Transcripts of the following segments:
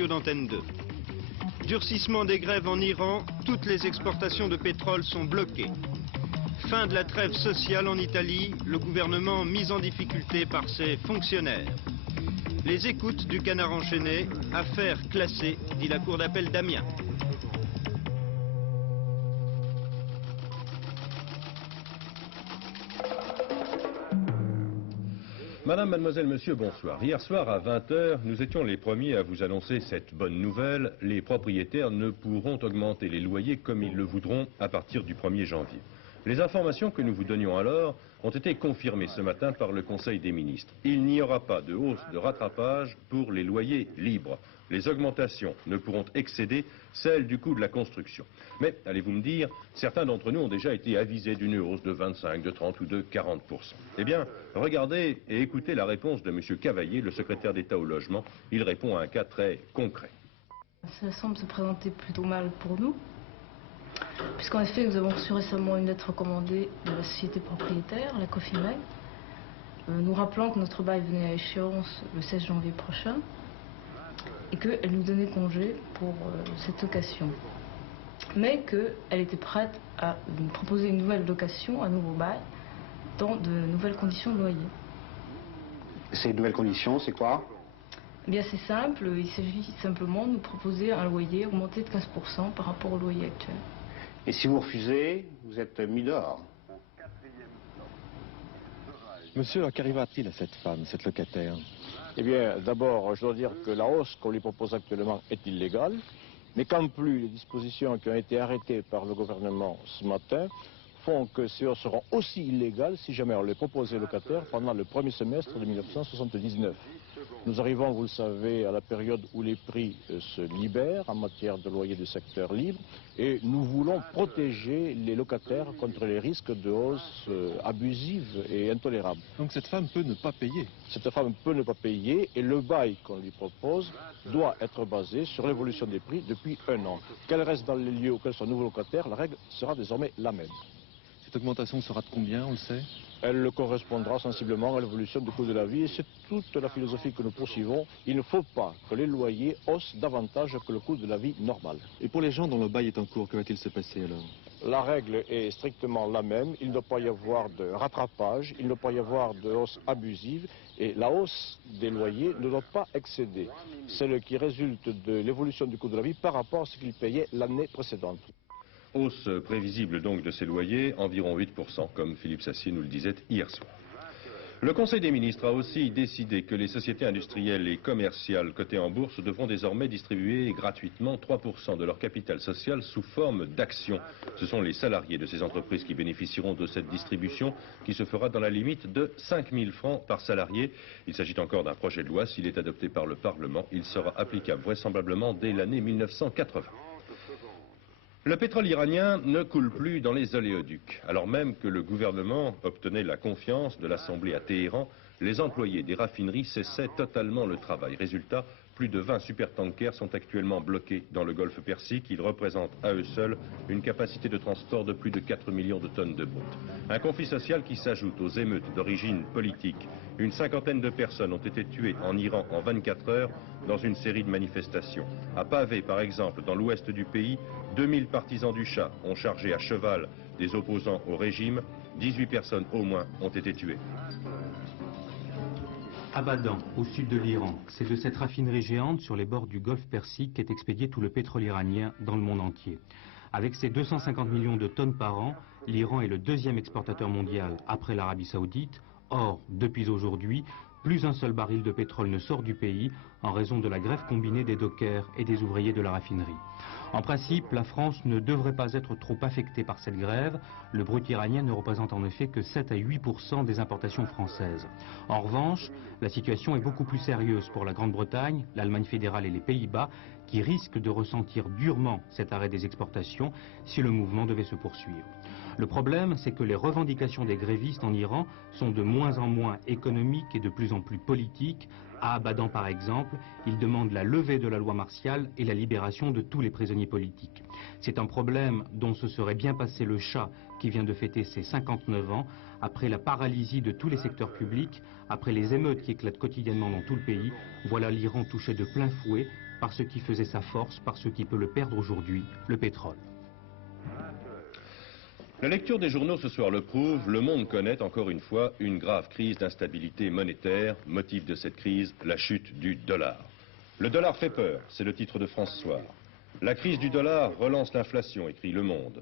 d'Antenne 2. Durcissement des grèves en Iran, toutes les exportations de pétrole sont bloquées. Fin de la trêve sociale en Italie, le gouvernement mis en difficulté par ses fonctionnaires. Les écoutes du Canard enchaîné, affaire classée, dit la cour d'appel d'Amiens. Madame, mademoiselle, monsieur, bonsoir. Hier soir à 20h, nous étions les premiers à vous annoncer cette bonne nouvelle. Les propriétaires ne pourront augmenter les loyers comme ils le voudront à partir du 1er janvier. Les informations que nous vous donnions alors ont été confirmées ce matin par le Conseil des ministres. Il n'y aura pas de hausse de rattrapage pour les loyers libres. Les augmentations ne pourront excéder celles du coût de la construction. Mais, allez-vous me dire, certains d'entre nous ont déjà été avisés d'une hausse de 25, de 30 ou de 40%. Eh bien, regardez et écoutez la réponse de M. Cavaillé, le secrétaire d'État au logement. Il répond à un cas très concret. Ça semble se présenter plutôt mal pour nous, puisqu'en effet, nous avons reçu récemment une lettre recommandée de la société propriétaire, la Cofimeg, nous rappelant que notre bail venait à échéance le 16 janvier prochain et qu'elle nous donnait congé pour cette location. Mais qu'elle était prête à nous proposer une nouvelle location, un nouveau bail, dans de nouvelles conditions de loyer. Ces nouvelles conditions, c'est quoi? Eh bien, c'est simple, il s'agit simplement de nous proposer un loyer augmenté de 15% par rapport au loyer actuel. Et si vous refusez, vous êtes mis dehors. Monsieur, qu'arrivera-t-il à cette femme, cette locataire? Eh bien, d'abord, je dois dire que la hausse qu'on lui propose actuellement est illégale, mais qu'en plus, les dispositions qui ont été arrêtées par le gouvernement ce matin font que ces hausses seront aussi illégales si jamais on les propose aux locataires pendant le premier semestre de 1979. Nous arrivons, vous le savez, à la période où les prix se libèrent en matière de loyer du secteur libre et nous voulons protéger les locataires contre les risques de hausse abusive et intolérable. Donc cette femme peut ne pas payer? Cette femme peut ne pas payer et le bail qu'on lui propose doit être basé sur l'évolution des prix depuis un an. Qu'elle reste dans les lieux auxquels son nouveau locataire, la règle sera désormais la même. Cette augmentation sera de combien, on le sait? Elle correspondra sensiblement à l'évolution du coût de la vie et c'est toute la philosophie que nous poursuivons. Il ne faut pas que les loyers haussent davantage que le coût de la vie normal. Et pour les gens dont le bail est en cours, que va-t-il se passer alors? La règle est strictement la même. Il ne doit pas y avoir de rattrapage, il ne doit pas y avoir de hausse abusive et la hausse des loyers ne doit pas excéder celle qui résulte de l'évolution du coût de la vie par rapport à ce qu'il payait l'année précédente. Hausse prévisible donc de ces loyers, environ 8%, comme Philippe Sassier nous le disait hier soir. Le Conseil des ministres a aussi décidé que les sociétés industrielles et commerciales cotées en bourse devront désormais distribuer gratuitement 3% de leur capital social sous forme d'actions. Ce sont les salariés de ces entreprises qui bénéficieront de cette distribution qui se fera dans la limite de 5 000 francs par salarié. Il s'agit encore d'un projet de loi. S'il est adopté par le Parlement, il sera applicable vraisemblablement dès l'année 1980. Le pétrole iranien ne coule plus dans les oléoducs. Alors même que le gouvernement obtenait la confiance de l'Assemblée à Téhéran, les employés des raffineries cessaient totalement le travail. Résultat, plus de 20 supertankers sont actuellement bloqués dans le golfe Persique. Ils représentent à eux seuls une capacité de transport de plus de 4 millions de tonnes de brut. Un conflit social qui s'ajoute aux émeutes d'origine politique. Une cinquantaine de personnes ont été tuées en Iran en 24 heures dans une série de manifestations. À Pavé, par exemple, dans l'ouest du pays, 2000 partisans du Shah ont chargé à cheval des opposants au régime. 18 personnes au moins ont été tuées. Abadan, au sud de l'Iran, c'est de cette raffinerie géante sur les bords du golfe Persique qu'est expédié tout le pétrole iranien dans le monde entier. Avec ses 250 millions de tonnes par an, l'Iran est le deuxième exportateur mondial après l'Arabie Saoudite. Or, depuis aujourd'hui, plus un seul baril de pétrole ne sort du pays en raison de la grève combinée des dockers et des ouvriers de la raffinerie. En principe, la France ne devrait pas être trop affectée par cette grève. Le brut iranien ne représente en effet que 7 à 8% des importations françaises. En revanche, la situation est beaucoup plus sérieuse pour la Grande-Bretagne, l'Allemagne fédérale et les Pays-Bas, qui risquent de ressentir durement cet arrêt des exportations si le mouvement devait se poursuivre. Le problème, c'est que les revendications des grévistes en Iran sont de moins en moins économiques et de plus en plus politiques. À Abadan, par exemple, ils demandent la levée de la loi martiale et la libération de tous les prisonniers politiques. C'est un problème dont se serait bien passé le Shah, qui vient de fêter ses 59 ans, après la paralysie de tous les secteurs publics, après les émeutes qui éclatent quotidiennement dans tout le pays. Voilà l'Iran touché de plein fouet par ce qui faisait sa force, par ce qui peut le perdre aujourd'hui, le pétrole. La lecture des journaux ce soir le prouve, le monde connaît encore une fois une grave crise d'instabilité monétaire. Motif de cette crise, la chute du dollar. Le dollar fait peur, c'est le titre de France Soir. La crise du dollar relance l'inflation, écrit Le Monde.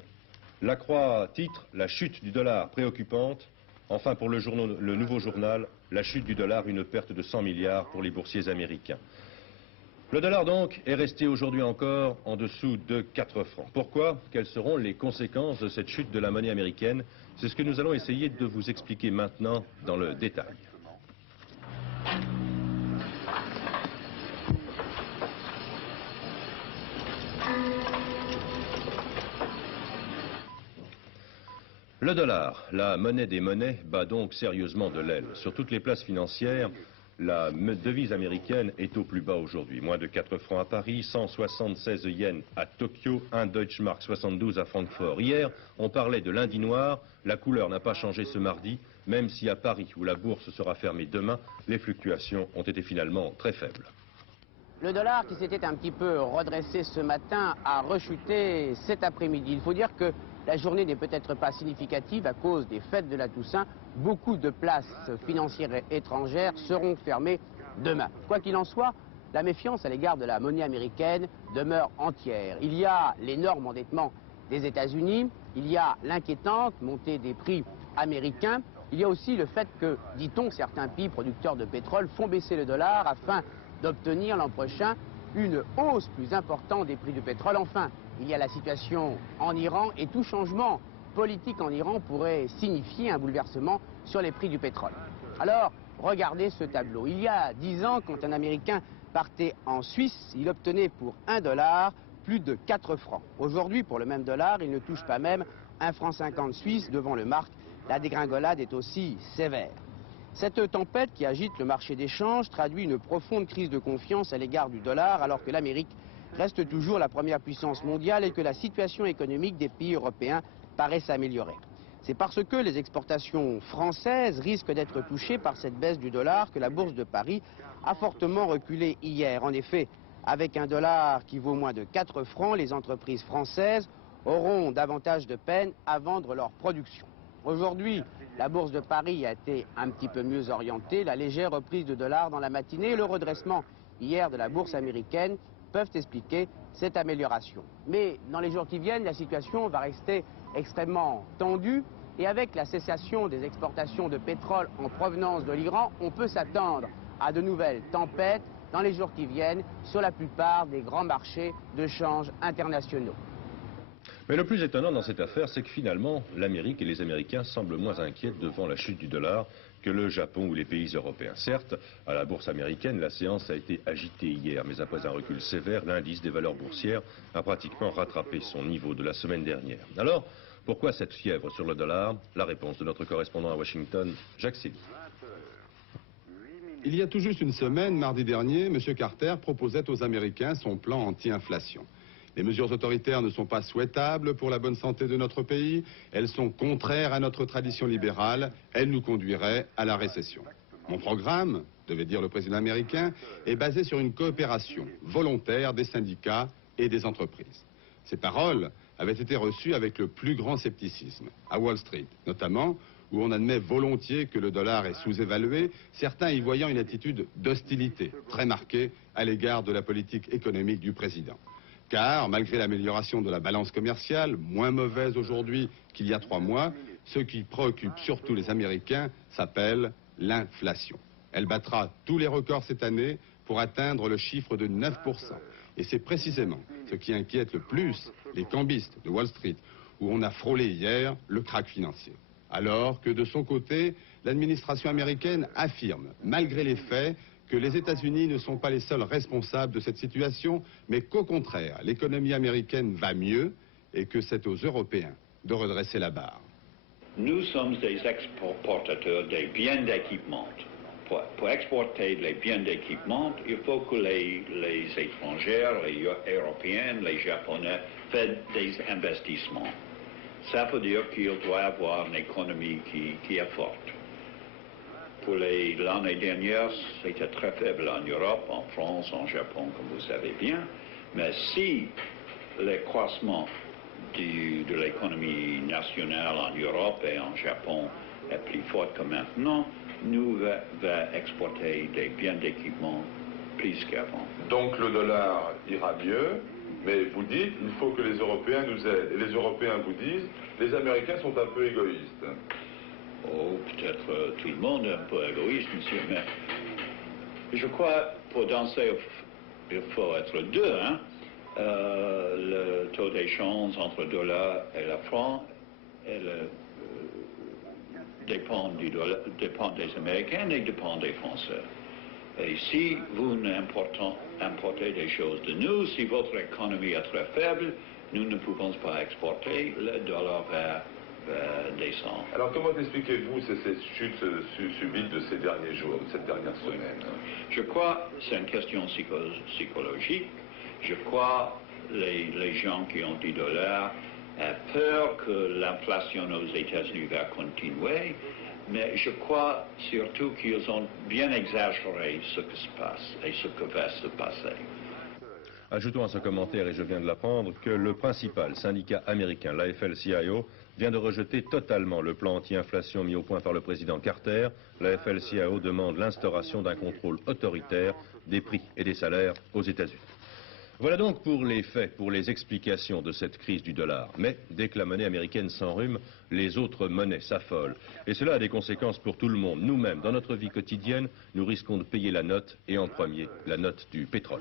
La Croix titre, la chute du dollar préoccupante. Enfin pour le Nouveau Journal, la chute du dollar, une perte de 100 milliards pour les boursiers américains. Le dollar donc est resté aujourd'hui encore en dessous de 4 francs. Pourquoi? Quelles seront les conséquences de cette chute de la monnaie américaine? C'est ce que nous allons essayer de vous expliquer maintenant dans le détail. Le dollar, la monnaie des monnaies, bat donc sérieusement de l'aile. Sur toutes les places financières, la devise américaine est au plus bas aujourd'hui. Moins de 4 francs à Paris, 176 yens à Tokyo, 1 Deutschmark 72 à Francfort. Hier, on parlait de lundi noir. La couleur n'a pas changé ce mardi, même si à Paris, où la bourse sera fermée demain, les fluctuations ont été finalement très faibles. Le dollar, qui s'était un petit peu redressé ce matin, a rechuté cet après-midi. Il faut dire que la journée n'est peut-être pas significative à cause des fêtes de la Toussaint. Beaucoup de places financières étrangères seront fermées demain. Quoi qu'il en soit, la méfiance à l'égard de la monnaie américaine demeure entière. Il y a l'énorme endettement des États-Unis, il y a l'inquiétante montée des prix américains, il y a aussi le fait que, dit-on, certains pays producteurs de pétrole font baisser le dollar afin d'obtenir l'an prochain une hausse plus importante des prix du pétrole. Enfin, il y a la situation en Iran et tout changement politique en Iran pourrait signifier un bouleversement sur les prix du pétrole. Alors, regardez ce tableau. Il y a 10 ans, quand un Américain partait en Suisse, il obtenait pour 1 dollar plus de 4 francs. Aujourd'hui, pour le même dollar, il ne touche pas même 1 franc 50 suisse devant le mark. La dégringolade est aussi sévère. Cette tempête qui agite le marché des changes traduit une profonde crise de confiance à l'égard du dollar, alors que l'Amérique reste toujours la première puissance mondiale et que la situation économique des pays européens paraît s'améliorer. C'est parce que les exportations françaises risquent d'être touchées par cette baisse du dollar que la bourse de Paris a fortement reculé hier. En effet, avec un dollar qui vaut moins de 4 francs, les entreprises françaises auront davantage de peine à vendre leur production. Aujourd'hui, la bourse de Paris a été un petit peu mieux orientée. La légère reprise de dollars dans la matinée et le redressement hier de la bourse américaine peuvent expliquer cette amélioration. Mais dans les jours qui viennent, la situation va rester extrêmement tendue et avec la cessation des exportations de pétrole en provenance de l'Iran, on peut s'attendre à de nouvelles tempêtes dans les jours qui viennent sur la plupart des grands marchés de change internationaux. Mais le plus étonnant dans cette affaire, c'est que finalement, l'Amérique et les Américains semblent moins inquiets devant la chute du dollar que le Japon ou les pays européens. Certes, à la bourse américaine, la séance a été agitée hier, mais après un recul sévère, l'indice des valeurs boursières a pratiquement rattrapé son niveau de la semaine dernière. Alors, pourquoi cette fièvre sur le dollar? La réponse de notre correspondant à Washington, Jacques Sély. Il y a tout juste une semaine, mardi dernier, M. Carter proposait aux Américains son plan anti-inflation. Les mesures autoritaires ne sont pas souhaitables pour la bonne santé de notre pays. Elles sont contraires à notre tradition libérale. Elles nous conduiraient à la récession. Mon programme, devait dire le président américain, est basé sur une coopération volontaire des syndicats et des entreprises. Ces paroles avaient été reçues avec le plus grand scepticisme. À Wall Street, notamment, où on admet volontiers que le dollar est sous-évalué, certains y voyant une attitude d'hostilité très marquée à l'égard de la politique économique du président. Car, malgré l'amélioration de la balance commerciale, moins mauvaise aujourd'hui qu'il y a 3 mois, ce qui préoccupe surtout les Américains s'appelle l'inflation. Elle battra tous les records cette année pour atteindre le chiffre de 9%. Et c'est précisément ce qui inquiète le plus les cambistes de Wall Street, où on a frôlé hier le krach financier. Alors que de son côté, l'administration américaine affirme, malgré les faits, que les États-Unis ne sont pas les seuls responsables de cette situation, mais qu'au contraire, l'économie américaine va mieux et que c'est aux Européens de redresser la barre. Nous sommes des exportateurs des biens d'équipement. Pour exporter les biens d'équipement, il faut que les étrangers, les Européens, les Japonais fassent des investissements. Ça veut dire qu'il doit y avoir une économie qui est forte. pour l'année dernière, c'était très faible en Europe, en France, en Japon, comme vous savez bien. Mais si le croissement de l'économie nationale en Europe et en Japon est plus fort que maintenant, nous va exporter des biens d'équipement plus qu'avant. Donc le dollar ira mieux, mais vous dites il faut que les Européens nous aident. Et les Européens vous disent les Américains sont un peu égoïstes. Oh, peut-être tout le monde est un peu égoïste, monsieur, mais je crois pour danser, il faut être deux, hein. Le taux d'échange entre le dollar et la franc dépend des Américains et dépend des Français. Et si vous importez des choses de nous, si votre économie est très faible, nous ne pouvons pas exporter, le dollar va descendre. Alors comment expliquez-vous cette chute subite de ces derniers jours, de cette dernière semaine? Je crois que c'est une question psychologique. Je crois que les gens qui ont du dollar ont peur que l'inflation aux États-Unis va continuer, mais je crois surtout qu'ils ont bien exagéré ce qui se passe et ce qui va se passer. Ajoutons à ce commentaire, et je viens de l'apprendre, que le principal syndicat américain, l'AFL-CIO, vient de rejeter totalement le plan anti-inflation mis au point par le président Carter. L'AFL-CIO demande l'instauration d'un contrôle autoritaire des prix et des salaires aux États-Unis. Voilà donc pour les faits, pour les explications de cette crise du dollar. Mais dès que la monnaie américaine s'enrhume, les autres monnaies s'affolent. Et cela a des conséquences pour tout le monde. Nous-mêmes, dans notre vie quotidienne, nous risquons de payer la note, et en premier, la note du pétrole.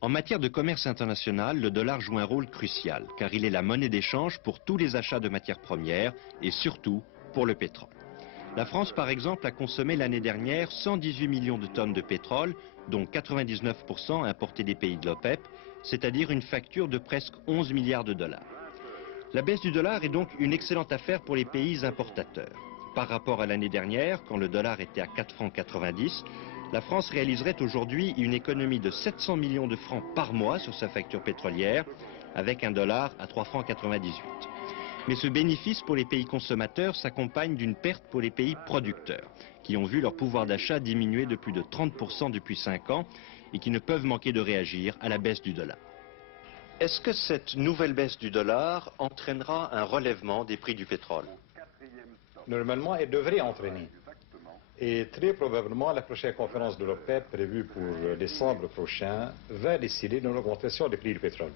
En matière de commerce international, le dollar joue un rôle crucial, car il est la monnaie d'échange pour tous les achats de matières premières, et surtout pour le pétrole. La France, par exemple, a consommé l'année dernière 118 millions de tonnes de pétrole, dont 99% importés des pays de l'OPEP, c'est-à-dire une facture de presque 11 milliards de dollars. La baisse du dollar est donc une excellente affaire pour les pays importateurs. Par rapport à l'année dernière, quand le dollar était à 4,90 francs, la France réaliserait aujourd'hui une économie de 700 millions de francs par mois sur sa facture pétrolière, avec un dollar à 3,98 francs. Mais ce bénéfice pour les pays consommateurs s'accompagne d'une perte pour les pays producteurs, qui ont vu leur pouvoir d'achat diminuer de plus de 30% depuis 5 ans et qui ne peuvent manquer de réagir à la baisse du dollar. Est-ce que cette nouvelle baisse du dollar entraînera un relèvement des prix du pétrole? Normalement, elle devrait entraîner. Et très probablement, la prochaine conférence de l'OPEP, prévue pour décembre prochain, va décider d'une augmentation des prix du pétrole.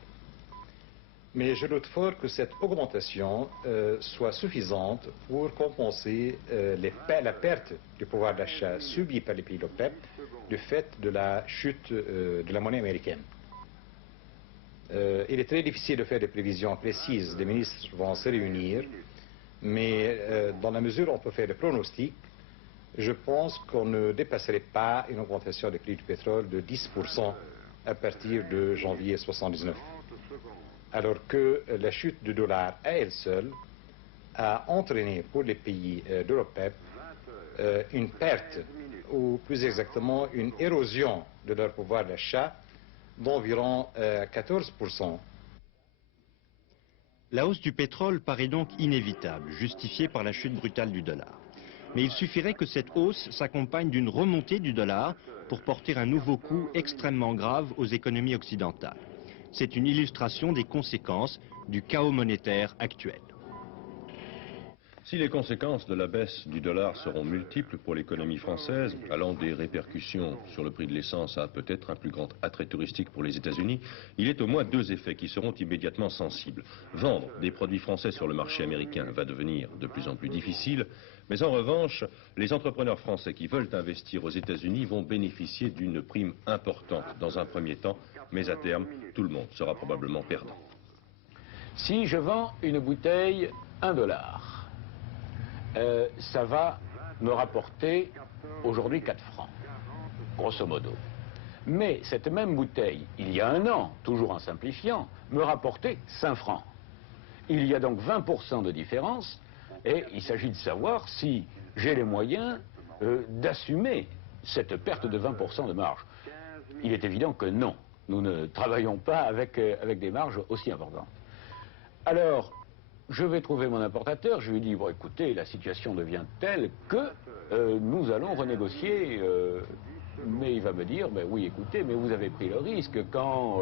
Mais je doute fort que cette augmentation soit suffisante pour compenser la perte du pouvoir d'achat subie par les pays de l'OPEP du fait de la chute de la monnaie américaine. Il est très difficile de faire des prévisions précises. Les ministres vont se réunir, mais dans la mesure où on peut faire des pronostics, je pense qu'on ne dépasserait pas une augmentation des prix du pétrole de 10% à partir de janvier 1979. Alors que la chute du dollar à elle seule a entraîné pour les pays de l'OPEP une perte, ou plus exactement une érosion de leur pouvoir d'achat d'environ 14%. La hausse du pétrole paraît donc inévitable, justifiée par la chute brutale du dollar. Mais il suffirait que cette hausse s'accompagne d'une remontée du dollar pour porter un nouveau coup extrêmement grave aux économies occidentales. C'est une illustration des conséquences du chaos monétaire actuel. Si les conséquences de la baisse du dollar seront multiples pour l'économie française, allant des répercussions sur le prix de l'essence à peut-être un plus grand attrait touristique pour les États-Unis, il est au moins deux effets qui seront immédiatement sensibles. Vendre des produits français sur le marché américain va devenir de plus en plus difficile, mais en revanche, les entrepreneurs français qui veulent investir aux États-Unis vont bénéficier d'une prime importante dans un premier temps, mais à terme, tout le monde sera probablement perdant. Si je vends une bouteille $1, ça va me rapporter aujourd'hui 4 francs, grosso modo. Mais cette même bouteille, il y a un an, toujours en simplifiant, me rapportait 5 francs. Il y a donc 20% de différence, et il s'agit de savoir si j'ai les moyens d'assumer cette perte de 20% de marge. Il est évident que non, nous ne travaillons pas avec des marges aussi importantes. Alors, je vais trouver mon importateur, je lui dis, bon écoutez, la situation devient telle que nous allons renégocier. Mais il va me dire, ben oui, écoutez, mais vous avez pris le risque. Quand,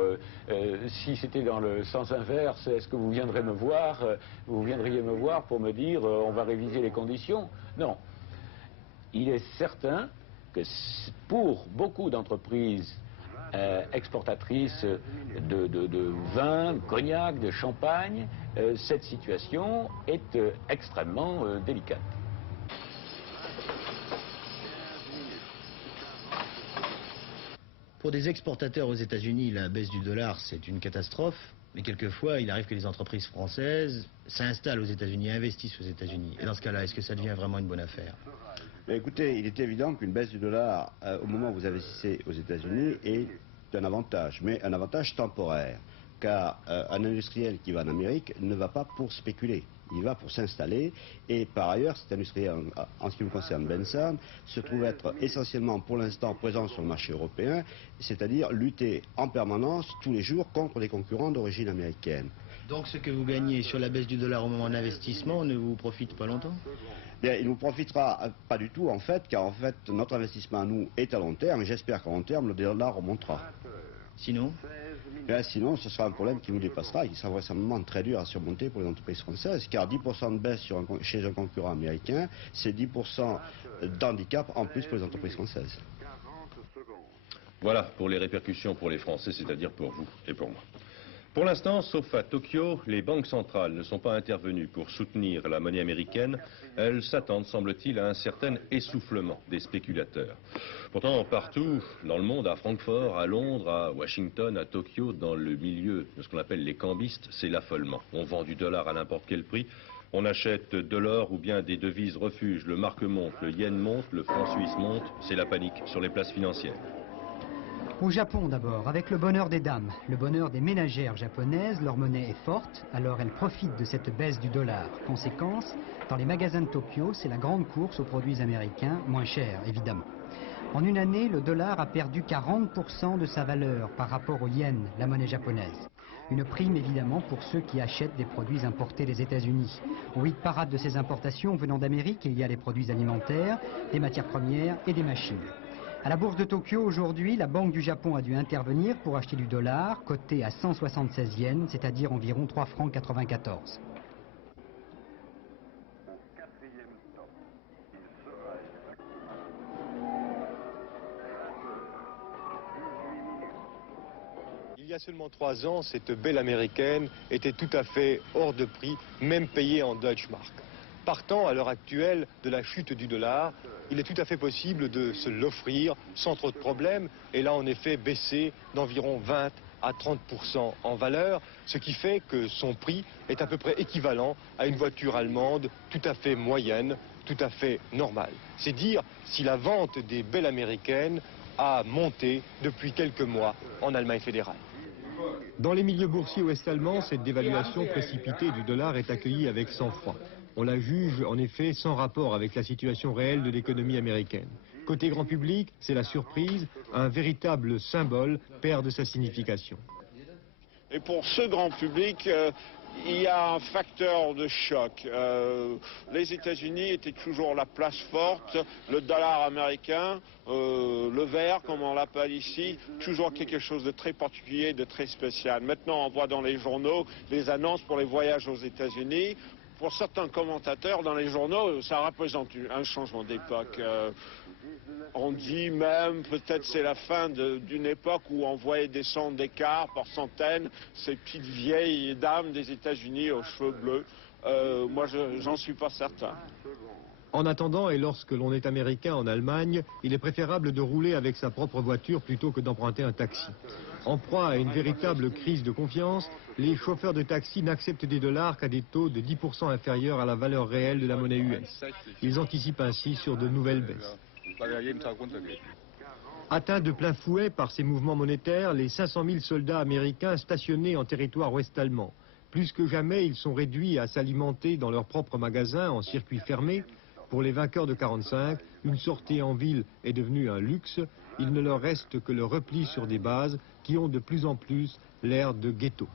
si c'était dans le sens inverse, est-ce que vous viendriez me voir pour me dire, on va réviser les conditions? Non. Il est certain que pour beaucoup d'entreprises exportatrices de vin, de cognac, de champagne, cette situation est extrêmement délicate. Pour des exportateurs aux États-Unis, la baisse du dollar, c'est une catastrophe. Mais quelquefois, il arrive que les entreprises françaises s'installent aux États-Unis, investissent aux États-Unis. Et dans ce cas-là, est-ce que ça devient vraiment une bonne affaire? Mais écoutez, il est évident qu'une baisse du dollar au moment où vous investissez aux États-Unis est un avantage, mais un avantage temporaire. Car un industriel qui va en Amérique ne va pas pour spéculer. Il va pour s'installer, et par ailleurs, cet industriel, en ce qui me concerne Benson, se trouve être essentiellement pour l'instant présent sur le marché européen, c'est-à-dire lutter en permanence, tous les jours, contre les concurrents d'origine américaine. Donc ce que vous gagnez sur la baisse du dollar au moment d'investissement ne vous profite pas longtemps? Bien, il ne nous profitera pas du tout, en fait, car en fait, notre investissement à nous est à long terme, et j'espère qu'à long terme, le dollar remontera. Sinon? Bien, sinon, ce sera un problème qui nous dépassera et qui sera vraisemblablement très dur à surmonter pour les entreprises françaises, car 10% de baisse chez un concurrent américain, c'est 10% d'handicap en plus pour les entreprises françaises. Voilà pour les répercussions pour les Français, c'est-à-dire pour vous et pour moi. Pour l'instant, sauf à Tokyo, les banques centrales ne sont pas intervenues pour soutenir la monnaie américaine. Elles s'attendent, semble-t-il, à un certain essoufflement des spéculateurs. Pourtant, partout dans le monde, à Francfort, à Londres, à Washington, à Tokyo, dans le milieu de ce qu'on appelle les cambistes, c'est l'affolement. On vend du dollar à n'importe quel prix. On achète de l'or ou bien des devises refuges. Le marque monte, le yen monte, le franc suisse monte. C'est la panique sur les places financières. Au Japon d'abord, avec le bonheur des dames, le bonheur des ménagères japonaises, leur monnaie est forte, alors elles profitent de cette baisse du dollar. Conséquence, dans les magasins de Tokyo, c'est la grande course aux produits américains, moins chers évidemment. En une année, le dollar a perdu 40% de sa valeur par rapport au yen, la monnaie japonaise. Une prime évidemment pour ceux qui achètent des produits importés des États-Unis. Au hit parade de ces importations venant d'Amérique, il y a les produits alimentaires, des matières premières et des machines. À la bourse de Tokyo aujourd'hui, la Banque du Japon a dû intervenir pour acheter du dollar, coté à 176 yens, c'est-à-dire environ 3 francs 94. Il y a seulement 3 ans, cette belle américaine était tout à fait hors de prix, même payée en Deutschmark. Partant à l'heure actuelle de la chute du dollar, il est tout à fait possible de se l'offrir sans trop de problèmes, et là en effet baisser d'environ 20 à 30% en valeur, ce qui fait que son prix est à peu près équivalent à une voiture allemande tout à fait moyenne, tout à fait normale. C'est dire si la vente des belles américaines a monté depuis quelques mois en Allemagne fédérale. Dans les milieux boursiers ouest-allemands, cette dévaluation précipitée du dollar est accueillie avec sang-froid. On la juge en effet sans rapport avec la situation réelle de l'économie américaine. Côté grand public, c'est la surprise, un véritable symbole perd de sa signification. Et pour ce grand public, il y a un facteur de choc. Les États-Unis étaient toujours la place forte, le dollar américain, le vert, comme on l'appelle ici, toujours quelque chose de très particulier, de très spécial. Maintenant, on voit dans les journaux les annonces pour les voyages aux États-Unis. Pour certains commentateurs dans les journaux, ça représente un changement d'époque. On dit même, peut-être c'est la fin d'une époque où on voyait descendre des cars par centaines ces petites vieilles dames des États-Unis aux cheveux bleus. Moi, j'en suis pas certain. En attendant, et lorsque l'on est américain en Allemagne, il est préférable de rouler avec sa propre voiture plutôt que d'emprunter un taxi. En proie à une véritable crise de confiance, les chauffeurs de taxi n'acceptent des dollars qu'à des taux de 10% inférieurs à la valeur réelle de la monnaie US. Ils anticipent ainsi sur de nouvelles baisses. Atteints de plein fouet par ces mouvements monétaires, les 500 000 soldats américains stationnés en territoire ouest-allemand. Plus que jamais, ils sont réduits à s'alimenter dans leurs propres magasins en circuit fermé. Pour les vainqueurs de 45, une sortie en ville est devenue un luxe. Il ne leur reste que le repli sur des bases qui ont de plus en plus l'air de ghetto.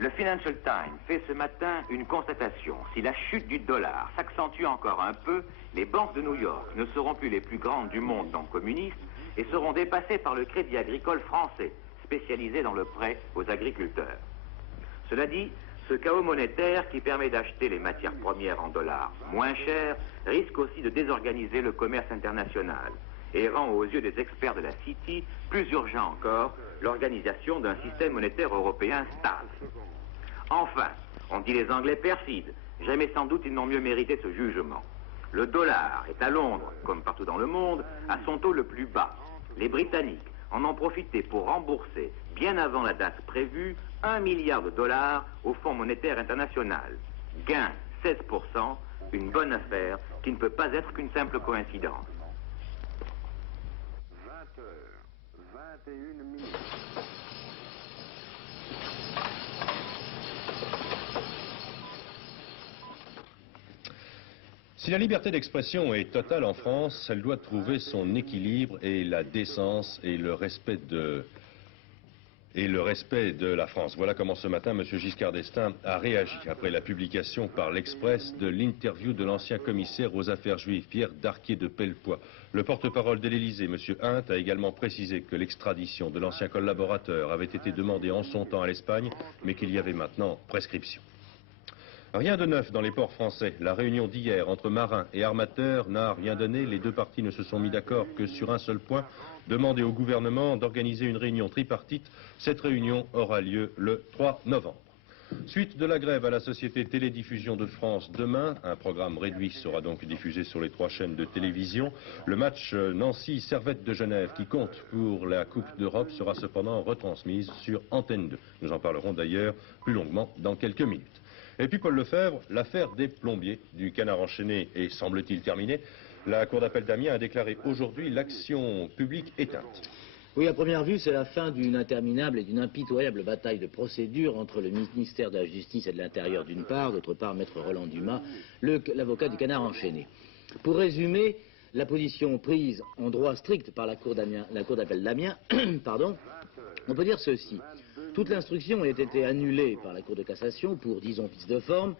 Le Financial Times fait ce matin une constatation. Si la chute du dollar s'accentue encore un peu, les banques de New York ne seront plus les plus grandes du monde non communiste et seront dépassées par le Crédit Agricole français, spécialisé dans le prêt aux agriculteurs. Cela dit, ce chaos monétaire qui permet d'acheter les matières premières en dollars moins chers risque aussi de désorganiser le commerce international et rend aux yeux des experts de la City plus urgent encore l'organisation d'un système monétaire européen stable. Enfin, on dit les Anglais perfides, jamais sans doute ils n'ont mieux mérité ce jugement. Le dollar est à Londres, comme partout dans le monde, à son taux le plus bas. Les Britanniques en ont profité pour rembourser, bien avant la date prévue, 1 milliard de dollars au Fonds monétaire international. Gain 16%, une bonne affaire qui ne peut pas être qu'une simple coïncidence. 20h21 minutes. Si la liberté d'expression est totale en France, elle doit trouver son équilibre et la décence et le respect de la France. Voilà comment ce matin M. Giscard d'Estaing a réagi après la publication par l'Express de l'interview de l'ancien commissaire aux affaires juives, Pierre Darquier de Pellepoix. Le porte-parole de l'Élysée, M. Hunt, a également précisé que l'extradition de l'ancien collaborateur avait été demandée en son temps à l'Espagne, mais qu'il y avait maintenant prescription. Rien de neuf dans les ports français. La réunion d'hier entre marins et armateurs n'a rien donné. Les deux parties ne se sont mis d'accord que sur un seul point, demander au gouvernement d'organiser une réunion tripartite. Cette réunion aura lieu le 3 novembre. Suite de la grève à la société Télédiffusion de France demain, un programme réduit sera donc diffusé sur les 3 chaînes de télévision. Le match Nancy-Servette de Genève qui compte pour la Coupe d'Europe sera cependant retransmise sur Antenne 2. Nous en parlerons d'ailleurs plus longuement dans quelques minutes. Et puis Paul Lefebvre, l'affaire des plombiers du Canard enchaîné est semble-t-il terminée. La Cour d'appel d'Amiens a déclaré aujourd'hui l'action publique éteinte. Oui, à première vue, c'est la fin d'une interminable et d'une impitoyable bataille de procédure entre le ministère de la Justice et de l'Intérieur d'une part, d'autre part Maître Roland Dumas, l'avocat du Canard enchaîné. Pour résumer, la position prise en droit strict par la Cour d'appel d'Amiens, on peut dire ceci. Toute l'instruction a été annulée par la Cour de cassation pour, disons, vice de forme.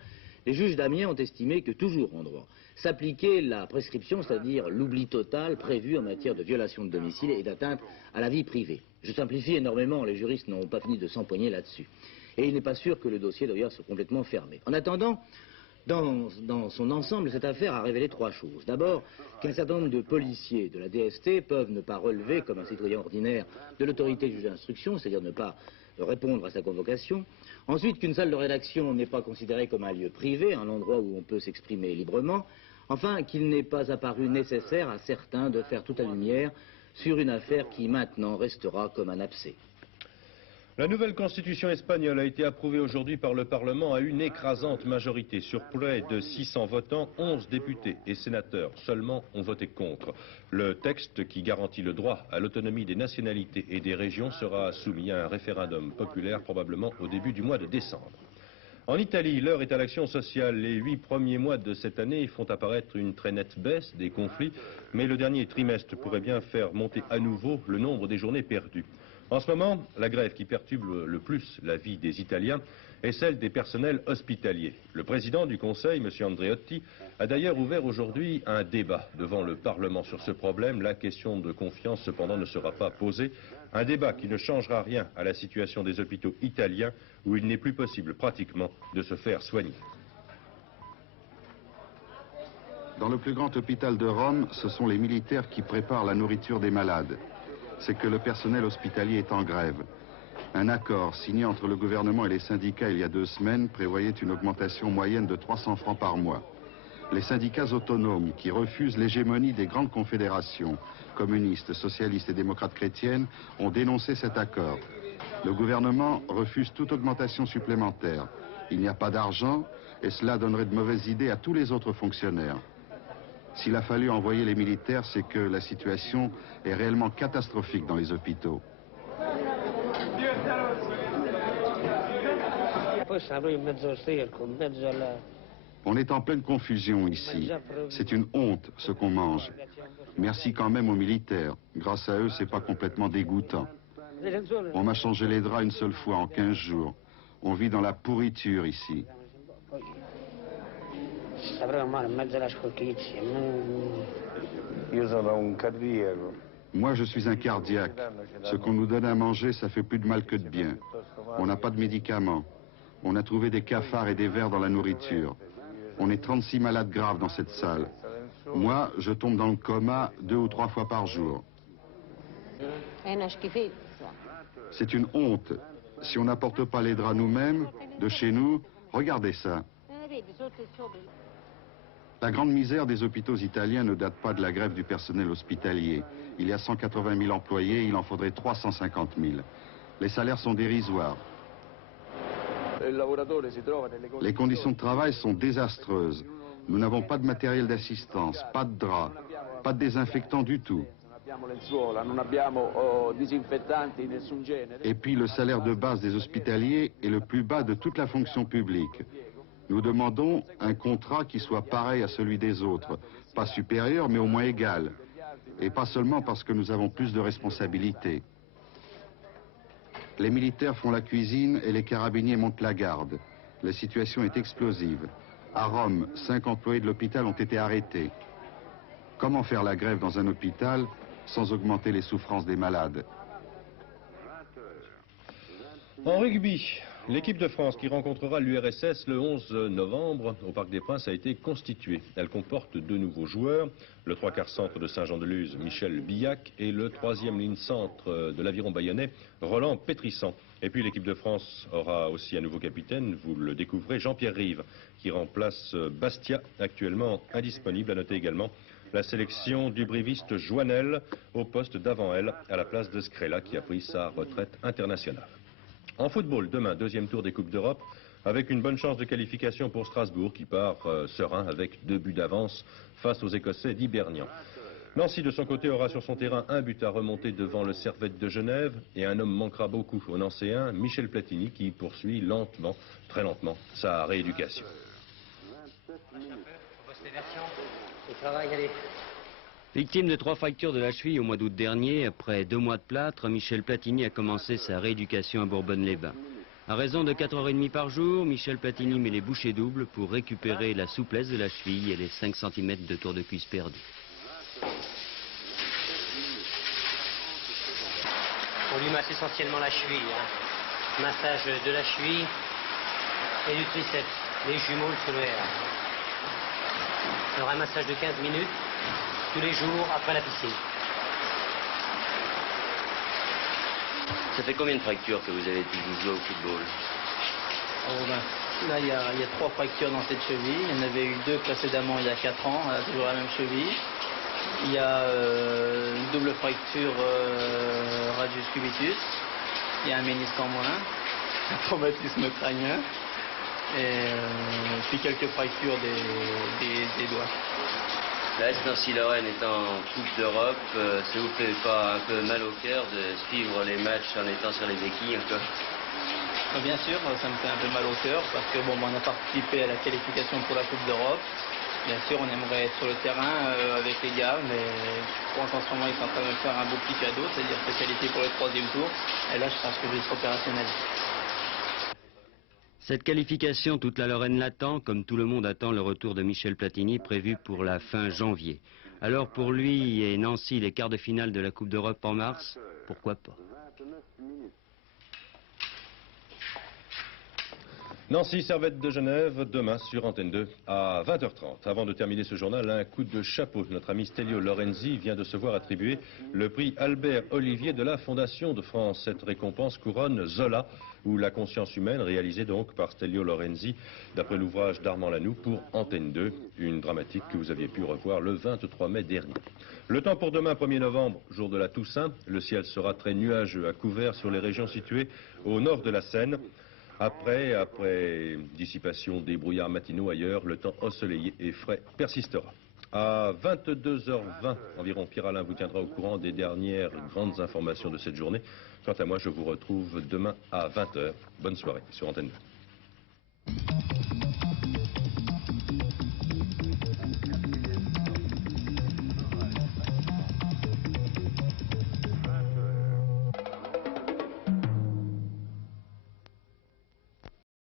Les juges d'Amiens ont estimé que, toujours en droit, s'appliquait la prescription, c'est-à-dire l'oubli total prévu en matière de violation de domicile et d'atteinte à la vie privée. Je simplifie énormément, les juristes n'ont pas fini de s'empoigner là-dessus. Et il n'est pas sûr que le dossier d'ailleurs soit complètement fermé. En attendant, dans son ensemble, cette affaire a révélé 3 choses. D'abord, qu'un certain nombre de policiers de la DST peuvent ne pas relever, comme un citoyen ordinaire, de l'autorité du juge d'instruction, c'est-à-dire ne pas répondre à sa convocation. Ensuite, qu'une salle de rédaction n'est pas considérée comme un lieu privé, un endroit où on peut s'exprimer librement. Enfin, qu'il n'est pas apparu nécessaire à certains de faire toute la lumière sur une affaire qui maintenant restera comme un abcès. La nouvelle constitution espagnole a été approuvée aujourd'hui par le Parlement à une écrasante majorité. Sur près de 600 votants, 11 députés et sénateurs seulement ont voté contre. Le texte qui garantit le droit à l'autonomie des nationalités et des régions sera soumis à un référendum populaire probablement au début du mois de décembre. En Italie, l'heure est à l'action sociale. Les 8 premiers mois de cette année font apparaître une très nette baisse des conflits, mais le dernier trimestre pourrait bien faire monter à nouveau le nombre des journées perdues. En ce moment, la grève qui perturbe le plus la vie des Italiens est celle des personnels hospitaliers. Le président du Conseil, M. Andreotti, a d'ailleurs ouvert aujourd'hui un débat devant le Parlement sur ce problème. La question de confiance, cependant, ne sera pas posée. Un débat qui ne changera rien à la situation des hôpitaux italiens où il n'est plus possible pratiquement de se faire soigner. Dans le plus grand hôpital de Rome, ce sont les militaires qui préparent la nourriture des malades. C'est que le personnel hospitalier est en grève. Un accord signé entre le gouvernement et les syndicats il y a 2 semaines prévoyait une augmentation moyenne de 300 francs par mois. Les syndicats autonomes qui refusent l'hégémonie des grandes confédérations, communistes, socialistes et démocrates chrétiennes, ont dénoncé cet accord. Le gouvernement refuse toute augmentation supplémentaire. Il n'y a pas d'argent et cela donnerait de mauvaises idées à tous les autres fonctionnaires. S'il a fallu envoyer les militaires, c'est que la situation est réellement catastrophique dans les hôpitaux. On est en pleine confusion ici. C'est une honte ce qu'on mange. Merci quand même aux militaires. Grâce à eux, c'est pas complètement dégoûtant. On m'a changé les draps une seule fois en 15 jours. On vit dans la pourriture ici. Moi, je suis un cardiaque. Ce qu'on nous donne à manger, ça fait plus de mal que de bien. On n'a pas de médicaments. On a trouvé des cafards et des vers dans la nourriture. On est 36 malades graves dans cette salle. Moi, je tombe dans le coma 2 ou 3 fois par jour. C'est une honte. Si on n'apporte pas les draps nous-mêmes, de chez nous, regardez ça. La grande misère des hôpitaux italiens ne date pas de la grève du personnel hospitalier. Il y a 180 000 employés, il en faudrait 350 000. Les salaires sont dérisoires. Les conditions de travail sont désastreuses. Nous n'avons pas de matériel d'assistance, pas de draps, pas de désinfectant du tout. Et puis le salaire de base des hospitaliers est le plus bas de toute la fonction publique. Nous demandons un contrat qui soit pareil à celui des autres, pas supérieur mais au moins égal. Et pas seulement parce que nous avons plus de responsabilités. Les militaires font la cuisine et les carabiniers montent la garde. La situation est explosive. À Rome, 5 employés de l'hôpital ont été arrêtés. Comment faire la grève dans un hôpital sans augmenter les souffrances des malades? En rugby, l'équipe de France qui rencontrera l'URSS le 11 novembre au Parc des Princes a été constituée. Elle comporte 2 nouveaux joueurs, le 3/4 centre de Saint-Jean-de-Luz, Michel Billac, et le 3e ligne centre de l'Aviron bayonnais, Roland Pétrissan. Et puis l'équipe de France aura aussi un nouveau capitaine, vous le découvrez, Jean-Pierre Rive, qui remplace Bastia, actuellement indisponible. À noter également la sélection du briviste Joannel au poste d'avant-aile à la place de Scrella, qui a pris sa retraite internationale. En football, demain, 2e tour des Coupes d'Europe, avec une bonne chance de qualification pour Strasbourg, qui part serein avec 2 buts d'avance face aux Écossais d'Hibernian. Nancy, de son côté, aura sur son terrain un but à remonter devant le Servette de Genève, et un homme manquera beaucoup aux Nancéens, Michel Platini, qui poursuit lentement, très lentement, sa rééducation. Victime de 3 fractures de la cheville au mois d'août dernier, après 2 mois de plâtre, Michel Platini a commencé sa rééducation à Bourbonne-les-Bains. À raison de 4h30 par jour, Michel Platini met les bouchées doubles pour récupérer la souplesse de la cheville et les 5 cm de tour de cuisse perdus. On lui masse essentiellement la cheville. Massage de la cheville et du triceps, les jumeaux, le solaire. Il y aura un massage de 15 minutes tous les jours après la piscine. Ça fait combien de fractures que vous avez depuis que vous jouez au football? Là, il y a 3 fractures dans cette cheville. Il y en avait eu 2 précédemment il y a 4 ans, toujours la même cheville. Il y a une double fracture radius cubitus. Il y a un ménisque en moins, un traumatisme crânien et puis quelques fractures des doigts. Là, Nancy-Lorraine est en Coupe d'Europe. Ça vous fait pas un peu mal au cœur de suivre les matchs en étant sur les équilles encore? Bien sûr, ça me fait un peu mal au cœur parce que bon, on a participé à la qualification pour la Coupe d'Europe. Bien sûr, on aimerait être sur le terrain avec les gars, mais je pense qu'en ce moment, ils sont en train de me faire un beau petit cadeau, c'est-à-dire se qualifier pour le 3e tour. Et là, je pense que je vais être opérationnel. Cette qualification, toute la Lorraine l'attend, comme tout le monde attend le retour de Michel Platini, prévu pour la fin janvier. Alors pour lui et Nancy, les quarts de finale de la Coupe d'Europe en mars, pourquoi pas? Nancy, Servette de Genève, demain sur Antenne 2 à 20h30. Avant de terminer ce journal, un coup de chapeau. Notre ami Stelio Lorenzi vient de se voir attribuer le prix Albert Olivier de la Fondation de France. Cette récompense couronne Zola, ou La conscience humaine, réalisée donc par Stelio Lorenzi, d'après l'ouvrage d'Armand Lanoux pour Antenne 2, une dramatique que vous aviez pu revoir le 23 mai dernier. Le temps pour demain, 1er novembre, jour de la Toussaint. Le ciel sera très nuageux, à couvert sur les régions situées au nord de la Seine. Après dissipation des brouillards matinaux ailleurs, le temps ensoleillé et frais persistera. À 22h20 environ, Pierre-Alain vous tiendra au courant des dernières grandes informations de cette journée. Quant à moi, je vous retrouve demain à 20h. Bonne soirée sur Antenne 2.